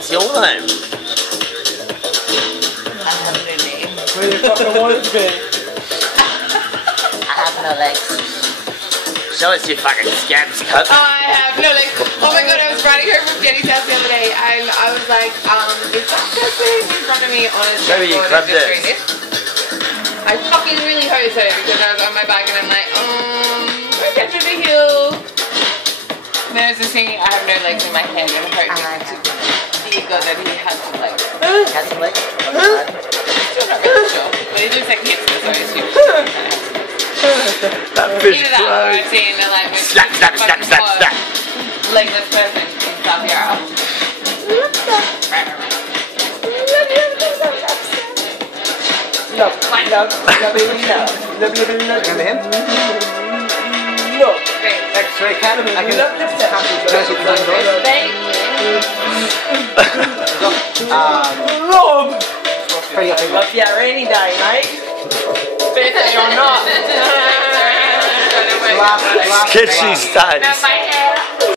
What's your name? I have no name. Where you fucking want to be? I have no legs. Show us your fucking scabs, cunt. I have no legs. Oh my god, I was riding home from Jenny's house the other day and I was like, is that person in front of me on a Show me your skateboard club just dance. doing this? I fucking really hosed her because I was on my bike and I'm like, go get to the hill. And then I was just singing, I have no legs in my head and hoping to dear God that he has some legs. Has some legs? Still not really sure. But he looks like he has some, so I assume he has some legs. That fish Either that or I've close. seen the like most Slap, slap, slap, fucking slap, hot slap. legless person in South Yarra. Remember him? Look. X-ray cat. I can Love ya rainy day, mate. Birthday or not. Sketchy stage. My hair.